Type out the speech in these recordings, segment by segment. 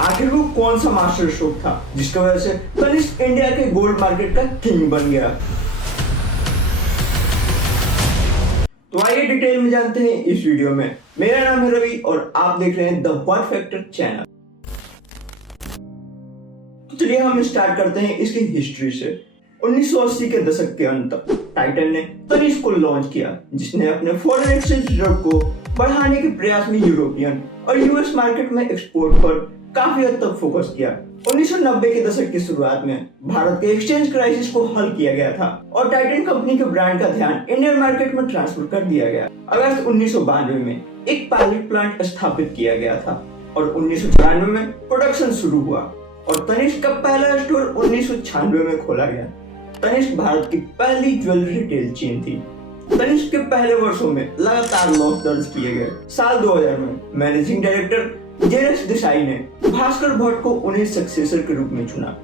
आखिर वो कौन सा मास्टर स्ट्रोक था जिसकी वजह से तनिष्क इंडिया के गोल्ड मार्केट का किंग बन गया। तो आइए डिटेल में जानते हैं इस वीडियो में। मेरा नाम है रवि और आप देख रहे हैं द व्हाट फैक्टर चैनल। तो चलिए हम स्टार्ट करते हैं इसकी हिस्ट्री से। 1980 के दशक के अंत तक टाइटन ने तनिष्क को लॉन्च किया, जिसने अपने फॉरेन एक्सचेंज रिजर्व को बढ़ाने के प्रयास में यूरोपियन और यूएस मार्केट में एक्सपोर्ट पर काफी हद तक फोकस किया। 1990 के दशक की शुरुआत में भारत के एक्सचेंज क्राइसिस को हल किया गया था और टाइटन कंपनी के ब्रांड का ध्यान इंडियन मार्केट में ट्रांसफर कर दिया गया। अगस्त 1992 में एक पायलट प्लांट स्थापित किया गया था और 1994 में प्रोडक्शन शुरू हुआ और तनिष्क का पहला स्टोर 1996 में खोला गया। तनिष्क भारत की पहली ज्वेलरी रिटेल चेन थी। तनिष्क के पहले वर्षों में लगातार लॉस दर्ज किए गए। साल 2000 में मैनेजिंग डायरेक्टर जेएस देसाई ने भास्कर भट्ट को उन्हें सक्सेसर के रूप में चुना।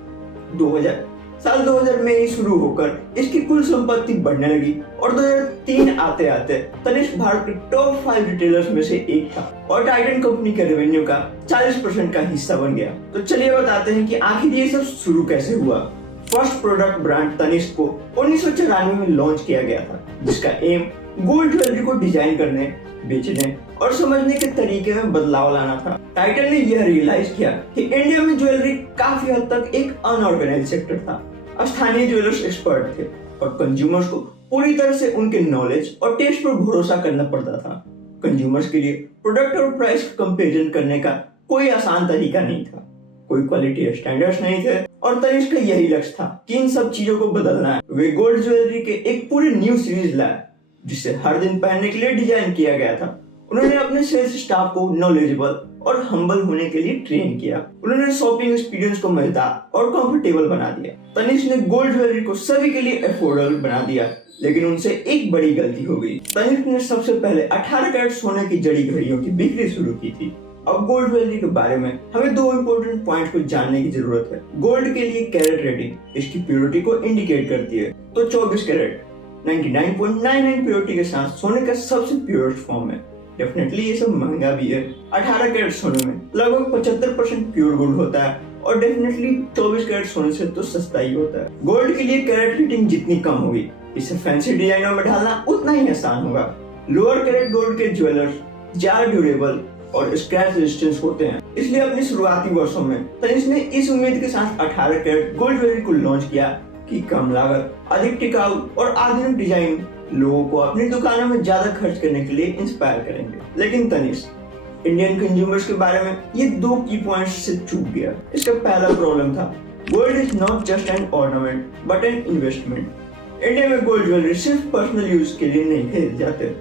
साल 2000 में ही शुरू होकर इसकी कुल संपत्ति बढ़ने लगी और 2003 आते आते तनिष्क भारत के टॉप 5 रिटेलर्स में से एक था और टाइटन कंपनी के रेवेन्यू का 40% का हिस्सा बन गया। तो चलिए बताते हैं कि आखिर ये सब शुरू कैसे हुआ। फर्स्ट प्रोडक्ट ब्रांड तनिष्क को 1994 में लॉन्च किया गया था, जिसका एम गोल्ड ज्वेलरी को डिजाइन करने, बेचने और समझने के तरीके में बदलाव लाना था। टाइटन ने यह रियलाइज किया कि इंडिया में ज्वेलरी काफी हद तक एक अनऑर्गेनाइज्ड सेक्टर था। स्थानीय ज्वेलर्स एक्सपर्ट थे और कंज्यूमर्स को पूरी तरह से उनके नॉलेज और टेस्ट पर भरोसा करना पड़ता था। कंज्यूमर्स के लिए प्रोडक्ट और प्राइस कंपैरिजन करने का कोई आसान तरीका नहीं था, कोई क्वालिटी स्टैंडर्ड्स नहीं थे और तनिष्क का यही लक्ष्य था कि इन सब चीजों को बदलना है। वे गोल्ड ज्वेलरी के एक पूरी न्यू सीरीज लाए, जिसे हर दिन पहनने के लिए डिजाइन किया गया था। उन्होंने अपने सेल्स स्टाफ को नॉलेजेबल और हम्बल होने के लिए ट्रेन किया। उन्होंने शॉपिंग एक्सपीरियंस को मजेदार और कंफर्टेबल बना दिया। तनिष्क ने गोल्ड ज्वेलरी को सभी के लिए अफोर्डेबल बना दिया, लेकिन उनसे एक बड़ी गलती हो गई। तनिष्क ने सबसे पहले 18 कैरेट सोने की जड़ी घड़ियों की बिक्री शुरू की थी। अब गोल्ड ज्वेलरी के बारे में हमें 2 इंपॉर्टेंट पॉइंट को जानने की जरूरत है। गोल्ड के लिए कैरेट रेटिंग इसकी प्योरिटी को इंडिकेट करती है, तो 24 कैरेट 99.99 प्योरिटी के साथ सोने का सबसे प्योरेस्ट फॉर्म है। डेफिनेटली ये सब महंगा भी है। 18 कैरेट सोने में लगभग 75% प्योर गोल्ड होता है और डेफिनेटली 24 कैरेट सोने से तो सस्ता ही होता है। गोल्ड के लिए कैरेट रेटिंग जितनी कम होगी, इसे फैंसी डिजाइनों में ढालना उतना ही आसान होगा। लोअर कैरेट गोल्ड के ज्वेलर्स ज्यादा ड्यूरेबल और स्क्रैच रेजिस्टेंस होते हैं, इसलिए अपने शुरुआती वर्षों में तनिष्क ने इस उम्मीद के साथ 18 कैरेट गोल्ड ज्वेलरी को लॉन्च किया कि कम लागत, अधिक टिकाऊ और आधुनिक डिजाइन लोगों को अपनी दुकानों में ज्यादा खर्च करने के लिए इंस्पायर करेंगे। लेकिन तनिष्क इंडियन कंज्यूमर्स के बारे में ये 2 की पॉइंट्स से चूक गया। इसका पहला प्रॉब्लम था gold is not just an ornament but an investment. India में गोल्ड ज्वेलरी सिर्फ पर्सनल यूज के लिए नहीं खरीदे जाते,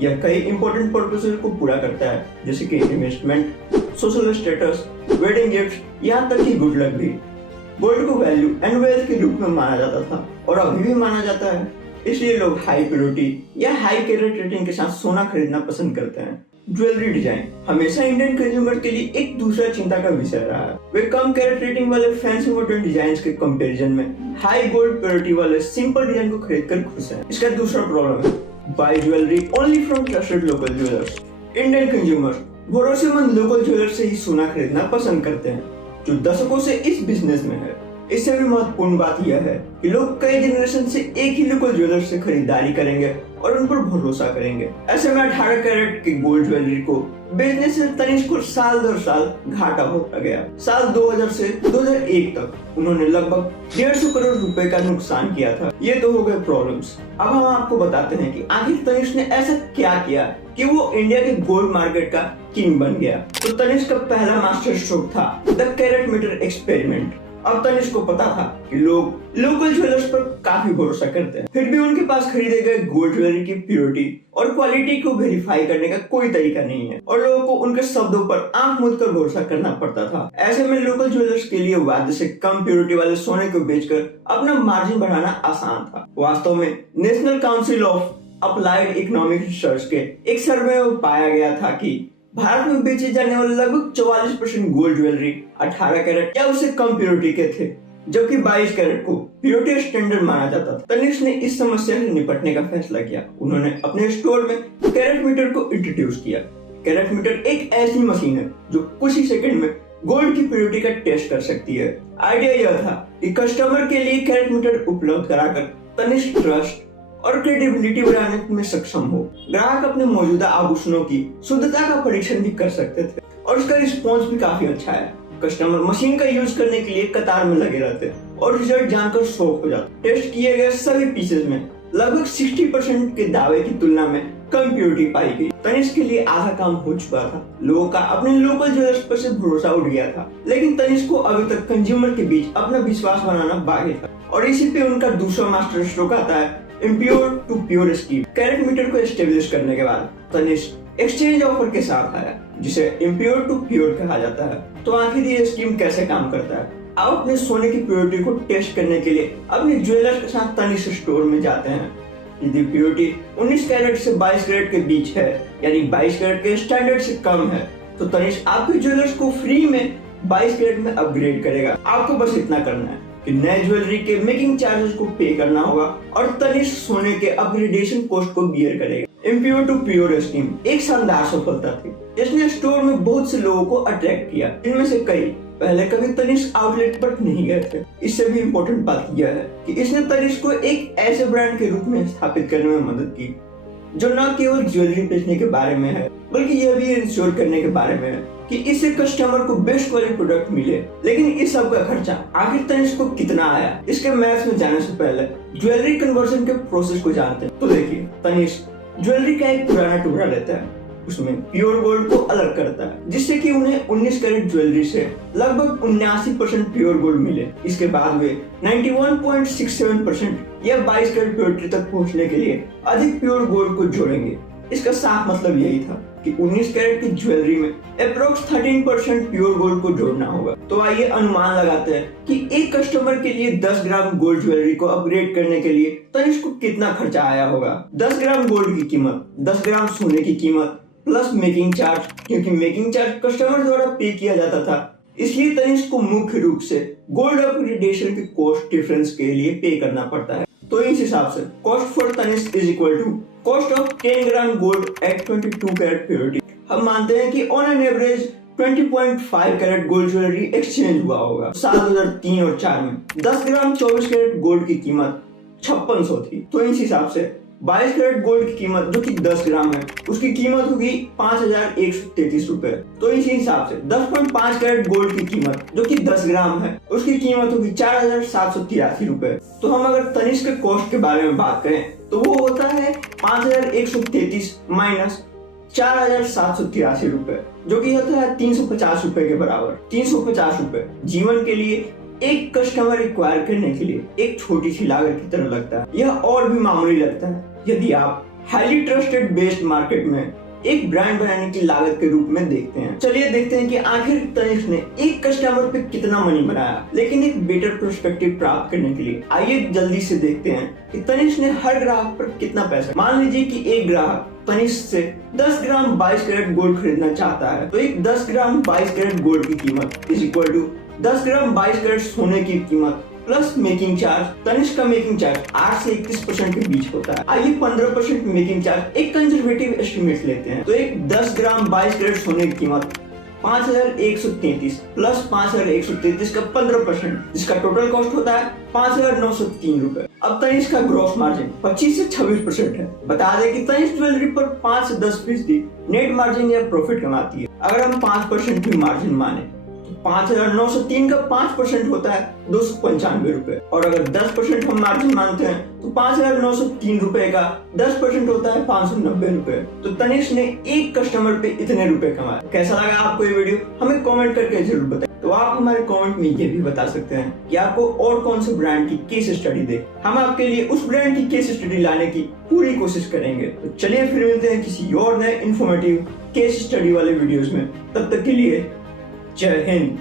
यह कई इंपॉर्टेंट पर्पसेस को पूरा करता है, जैसे कि investment, social status, wedding gifts, यहाँ तक कि गुड लक भी। गोल्ड को वैल्यू एंड वेल्थ के रूप में माना जाता था और अभी भी माना जाता है, इसलिए लोग हाई प्योरिटी या हाई कैरेट रेटिंग के साथ सोना खरीदना पसंद करते हैं। ज्वेलरी डिजाइन हमेशा इंडियन कंज्यूमर के लिए एक दूसरा चिंता का विषय रहा है। वे कम कैरेट रेटिंग वाले फैंसी मॉडर्न डिजाइन के कंपैरिजन में हाई गोल्ड प्योरिटी वाले सिंपल डिजाइन को खरीदकर खुश हैं। इसका दूसरा प्रॉब्लम है buy jewellery only from trusted local jewellers. Indian consumer भरोसेमंद लोकल ज्वेलर से ही सोना खरीदना पसंद करते हैं, जो दशकों से इस बिजनेस में है। इससे भी महत्वपूर्ण बात यह है कि लोग कई जनरेशन से एक ही लोकल ज्वेलर से खरीदारी करेंगे और उन पर भरोसा करेंगे। ऐसे में 18 कैरेट की गोल्ड ज्वेलरी को बेचने से तनिष्क को साल दर साल घाटा होता गया। साल 2000 से 2001 तक उन्होंने लगभग 150 करोड़ रुपए का नुकसान किया था। ये तो हो गए प्रॉब्लम्स। अब हम आपको बताते हैं कि आखिर तनिष्क ने ऐसा क्या किया कि वो इंडिया के गोल्ड मार्केट का किंग बन गया। तो तनिष्क का पहला मास्टर स्ट्रोक था द कैरेट मीटर एक्सपेरिमेंट। अब तनिष्क को पता था कि लोग लोकल ज्वेलर्स पर काफी भरोसा करते हैं, फिर भी उनके पास खरीदे गए गोल्ड ज्वेलरी की प्योरिटी और क्वालिटी को वेरीफाई करने का कोई तरीका नहीं है और लोगों को उनके शब्दों पर आंख मूंद कर भरोसा करना पड़ता था। ऐसे में लोकल ज्वेलर्स के लिए वाद्य से कम प्योरिटी वाले सोने को बेचकर अपना मार्जिन बढ़ाना आसान था। वास्तव में national council of applied economic research के एक सर्वे में पाया गया था कि भारत में बेचे जाने वाले लगभग 44% गोल्ड ज्वेलरी 18 कैरेट या उससे कम प्योरिटी के थे, जबकि 22 कैरेट को प्योरिटी स्टैंडर्ड माना जाता था। तनिष्क ने इस समस्या से निपटने का फैसला किया। उन्होंने अपने स्टोर में कैरेट मीटर को इंट्रोड्यूस किया। कैरेट मीटर एक ऐसी मशीन है जो कुछ ही सेकंड में गोल्ड की प्योरिटी का टेस्ट कर सकती है। आइडिया यह था कि कस्टमर के लिए कैरेट मीटर उपलब्ध कराकर तनिष्क ट्रस्ट और क्रेडिबिलिटी बढ़ाने में सक्षम हो। ग्राहक अपने मौजूदा आभूषणों की शुद्धता का परीक्षण भी कर सकते थे और इसका रिस्पॉन्स भी काफी अच्छा है। कस्टमर मशीन का यूज करने के लिए कतार में लगे रहते और रिजल्ट जानकर शॉक हो जाते। टेस्ट किए गए सभी पीसेस में लगभग 60% के दावे की तुलना में कम प्योरिटी पाई गई। तनिष्क के लिए आधा काम हो चुका था। लोगों का अपने लोकल ज्वेलर्स पर से भरोसा उठ गया था, लेकिन तनिष्क को अभी तक कंज्यूमर के बीच अपना विश्वास बनाना बाकी था। और इसी पे उनका दूसरा मास्टर स्ट्रोक आता है, impure to pure scheme. Carat meter को एस्टेब्लिश करने के बाद तनिष्क एक्सचेंज ऑफर के साथ आया, जिसे इम्प्योर टू प्योर कहा जाता है। तो आखिर ये स्कीम कैसे काम करता है? आप अपने सोने की प्योरिटी को टेस्ट करने के लिए अपने ज्वेलर्स के साथ तनिष्क स्टोर में जाते हैं। यदि प्योरिटी 19 कैरेट से 22 कैरेट के बीच है, यानी 22 कैरेट के स्टैंडर्ड से कम है, तो तनिष्क आपके ज्वेलर्स को फ्री में 22 कैरेट में अपग्रेड करेगा। आपको बस इतना करना है कि नए ज्वेलरी के मेकिंग चार्जेस को पे करना होगा और तनिष्क सोने के अपग्रेडेशन कॉस्ट को बियर करेगा। इम्प्योर टू प्योर स्कीम एक शानदार सफलता थी। इसने स्टोर में बहुत से लोगों को अट्रैक्ट किया। इनमें से कई पहले कभी तनिष्क आउटलेट पर नहीं गए थे। इससे भी इम्पोर्टेंट बात यह है कि इसने तनिष्क को एक ऐसे ब्रांड के रूप में स्थापित करने में मदद की जो न केवल ज्वेलरी बेचने के बारे में है, बल्कि यह भी इंश्योर करने के बारे में है कि इससे कस्टमर को बेस्ट क्वालिटी प्रोडक्ट मिले। लेकिन इस सब का खर्चा आखिर तनिष्क को कितना आया, इसके मैथ्स में जाने से पहले ज्वेलरी कन्वर्जन के प्रोसेस को जानते हैं। तो देखिए, तनिष्क ज्वेलरी का एक पुराना टुकड़ा लेता है, उसमें प्योर गोल्ड को अलग करता है, जिससे कि उन्हें 19 कैरेट ज्वेलरी से लगभग 79% प्योर गोल्ड मिले। इसके बाद वे 91.67% या 22 कैरेट प्योरिटी तक पहुंचने के लिए अधिक प्योर गोल्ड को जोड़ेंगे। इसका साफ मतलब यही था कि 19 कैरेट की ज्वेलरी में अप्रोक्स 13% प्योर गोल्ड को जोड़ना होगा। तो आइए अनुमान लगाते हैं कि एक कस्टमर के लिए 10 ग्राम गोल्ड ज्वेलरी को अपग्रेड करने के लिए तनिष्क को कितना खर्चा आया होगा। 10 ग्राम गोल्ड की कीमत, 10 ग्राम सोने की कीमत प्लस मेकिंग चार्ज, क्योंकि मेकिंग चार्ज कस्टमर द्वारा पे किया जाता था, इसलिए तनिष्क को मुख्य रूप से गोल्ड अपग्रेडेशन के कॉस्ट डिफरेंस के लिए पे करना पड़ता है। तो इस हिसाब से cost for Tanishq is equal to cost of 10 gram gold at 22 carat purity. हम मानते हैं कि on an average 20.5 carat gold jewellery exchange हुआ होगा। साल 2003 और 4 में 10 ग्राम 24 कैरेट गोल्ड की कीमत 5600 थी। तो इस हिसाब से 22 कैरेट गोल्ड की कीमत जो कि 10 ग्राम है, उसकी कीमत होगी 5133 रुपए। तो इसी हिसाब से 10.5 कैरेट गोल्ड की कीमत जो कि 10 ग्राम है, उसकी कीमत होगी 4783 रुपए। तो हम अगर तनिष्क के कॉस्ट के बारे में बात करें तो वो होता है 5133 माइनस 4783 रुपए, जो कि होता है 350 रुपए के बराबर। 350 रुपए जीवन के लिए एक कस्टमर एक्वायर करने के लिए एक छोटी सी लागत की तरह लगता है। यह और भी मामूली लगता है यदि आप हाईली ट्रस्टेड बेस्ड मार्केट में एक ब्रांड बनाने की लागत के रूप में देखते हैं। चलिए देखते हैं कि आखिर तनिष्क ने एक कस्टमर पे कितना मनी बनाया, लेकिन एक बेटर पर्सपेक्टिव प्राप्त करने के लिए आइए जल्दी से देखते हैं कि तनिष्क ने हर ग्राहक पर कितना पैसा। मान लीजिए कि एक ग्राहक तनिष्क से 10 ग्राम 22 कैरेट गोल्ड खरीदना चाहता है, तो एक 10 ग्राम 22 कैरेट गोल्ड की कीमत is equal to 10 gram 22 carat सोने की कीमत प्लस मेकिंग चार्ज। तनिष्क का मेकिंग चार्ज 8 से 31% के बीच होता है। आइए 15% मेकिंग चार्ज एक कंजर्वेटिव एस्टिमेट लेते हैं। तो एक 10 ग्राम 22 कैरेट सोने की कीमत 5133 प्लस 5133 का 15%, जिसका टोटल कॉस्ट होता है 5903 रुपए। अब तनिष्क का ग्रॉस मार्जिन 25 से 26% है। बता दें कि तनिष्क ज्वेलरी पर 5 से 10% नेट मार्जिन या प्रॉफिट कमाती है। अगर हम 5% की मार्जिन माने 5903 का 5% होता है 295 रुपए, और अगर 10% हम मार्जिन मानते हैं तो 5903 रुपए का 10% होता है 590 रुपए। तो तनिष्क ने एक कस्टमर पे इतने रुपए कमाए। कैसा लगा आपको ये वीडियो, हमें कमेंट करके जरूर बताएं। तो आप हमारे कमेंट में ये भी बता सकते हैं कि आपको और कौन से ब्रांड की केस स्टडी दे। हम आपके लिए उस ब्रांड की केस स्टडी लाने की पूरी कोशिश करेंगे। तो चलिए फिर मिलते हैं किसी और नए इन्फॉर्मेटिव केस स्टडी वाले वीडियोस में। तब तक के लिए जय हिंद।